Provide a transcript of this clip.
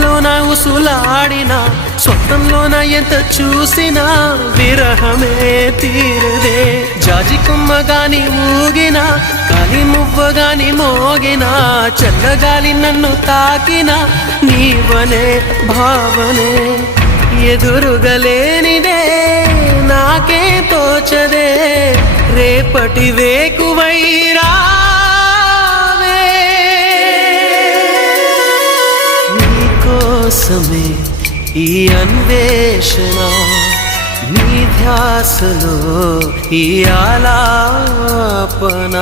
ఊహల్లోన ఉసులాడినా స్వప్నంలోన ఎంత చూసినా విరహమే తీరదే. జాజి కొమ్మగాని ఊగినా కాలి మువ్వగాని మోగినా చల్లగాలి నన్ను తాకినా నీవనే భావనే ఎదురుగలేనిదే నాకే తోచదే. రేపటి వేకువైరా నీకోసమే ఈ అన్వేషణ, నీ ధ్యాసలో ఈ ఆలాపన.